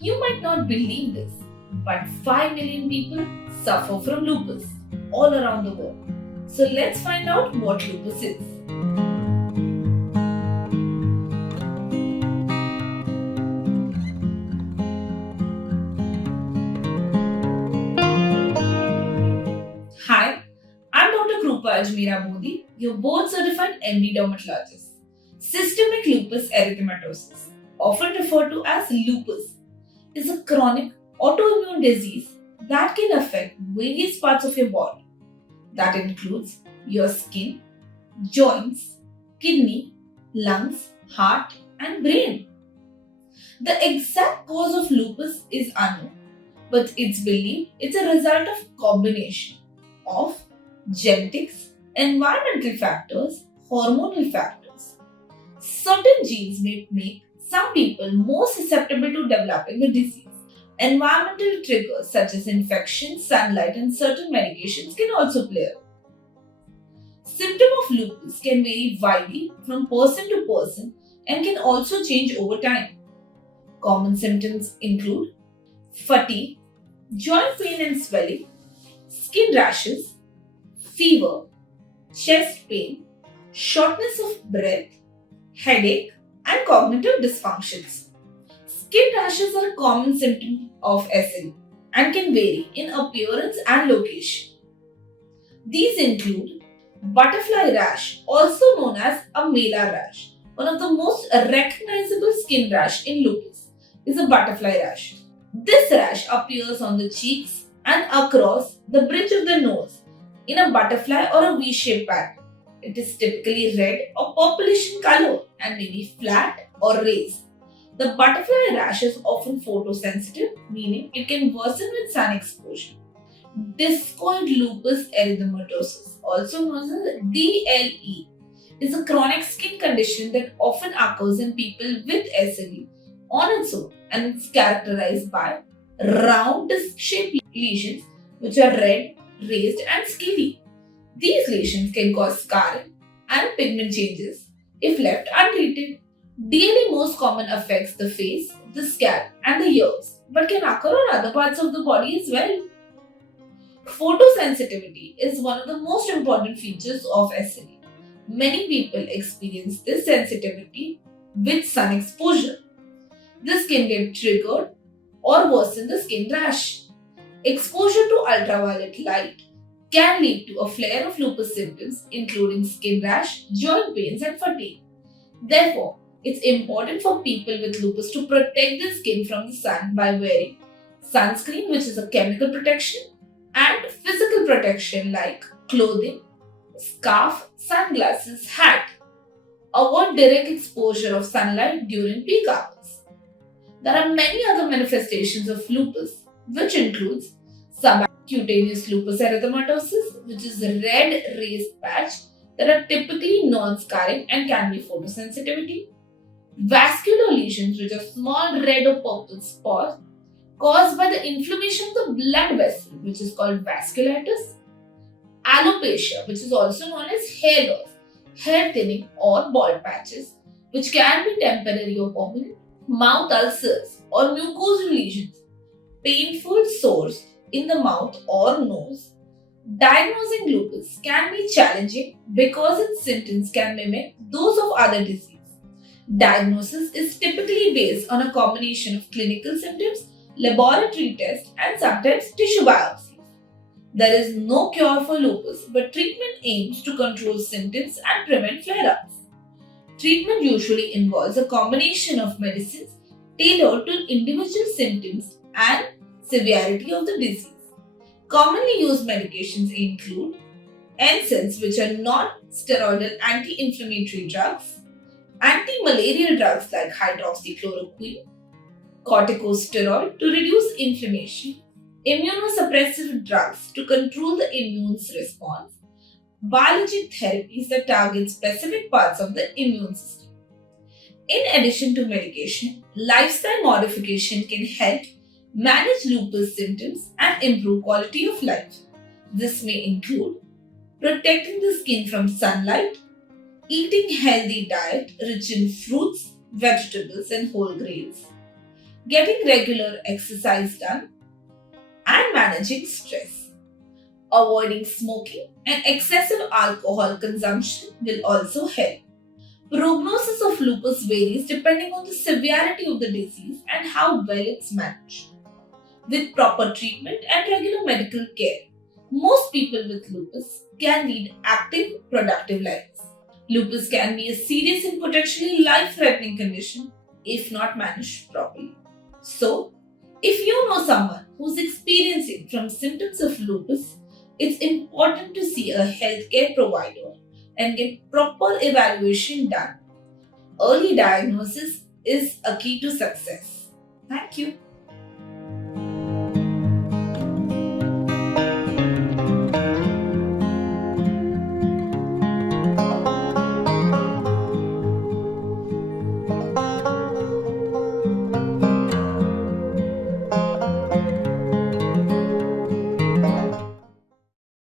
You might not believe this, but 5 million people suffer from lupus all around the world. So let's find out what lupus is. Hi, I'm Dr. Krupa Ajmera Modi, your board certified MD dermatologist. Systemic lupus erythematosus, often referred to as lupus, is a chronic autoimmune disease that can affect various parts of your body. That includes your skin, joints, kidney, lungs, heart, and brain. The exact cause of lupus is unknown, but it's believed it's a result of combination of genetics, environmental factors, hormonal factors. Certain genes may make some people more susceptible to developing the disease. Environmental triggers such as infection, sunlight, and certain medications can also play a role. Symptoms of lupus can vary widely from person to person and can also change over time. Common symptoms include fatigue, joint pain and swelling, skin rashes, fever, chest pain, shortness of breath, headache, and cognitive dysfunctions. Skin rashes are a common symptom of SLE and can vary in appearance and location. These include butterfly rash, also known as a Mela rash. One of the most recognizable skin rash in lupus is a butterfly rash. This rash appears on the cheeks and across the bridge of the nose in a butterfly or a V-shaped pattern. It is typically red or purplish in color and may be flat or raised. The butterfly rash is often photosensitive, meaning it can worsen with sun exposure. Discoid lupus erythematosus, also known as DLE, is a chronic skin condition that often occurs in people with SLE on its own, and it's characterized by round disc-shaped lesions which are red, raised, and scaly. These lesions can cause scarring and pigment changes if left untreated. DLE most common affects the face, the scalp, and the ears, but can occur on other parts of the body as well. Photosensitivity is one of the most important features of SLE. Many people experience this sensitivity with sun exposure. This can get triggered or worsen the skin rash. Exposure to ultraviolet light can lead to a flare of lupus symptoms, including skin rash, joint pains, and fatigue. Therefore, it's important for people with lupus to protect their skin from the sun by wearing sunscreen, which is a chemical protection, and physical protection like clothing, scarf, sunglasses, hat. Avoid direct exposure of sunlight during peak hours. There are many other manifestations of lupus, which includes subcutaneous lupus erythematosus, which is a red raised patch that are typically non-scarring and can be photosensitivity. Vascular lesions, which are small red or purple spots caused by the inflammation of the blood vessel, which is called vasculitis. Alopecia, which is also known as hair loss, hair thinning, or bald patches, which can be temporary or permanent. Mouth ulcers or mucosal lesions, painful sores in the mouth or nose. Diagnosing lupus can be challenging because its symptoms can mimic those of other diseases. Diagnosis is typically based on a combination of clinical symptoms, laboratory tests, and sometimes tissue biopsies. There is no cure for lupus, but treatment aims to control symptoms and prevent flare ups. Treatment usually involves a combination of medicines tailored to individual symptoms and severity of the disease. Commonly used medications include NSAIDs, which are non-steroidal anti-inflammatory drugs, anti-malarial drugs like hydroxychloroquine, corticosteroid to reduce inflammation, immunosuppressive drugs to control the immune response, biologic therapies that target specific parts of the immune system. In addition to medication, lifestyle modification can help manage lupus symptoms and improve quality of life. This may include protecting the skin from sunlight, eating healthy diet rich in fruits, vegetables and whole grains, getting regular exercise done, and managing stress. Avoiding smoking and excessive alcohol consumption will also help. Prognosis of lupus varies depending on the severity of the disease and how well it's managed. With proper treatment and regular medical care, most people with lupus can lead active, productive lives. Lupus can be a serious and potentially life threatening condition if not managed properly. So, if you know someone who's experiencing from symptoms of lupus, it's important to see a healthcare provider and get proper evaluation done. Early diagnosis is a key to success. Thank you.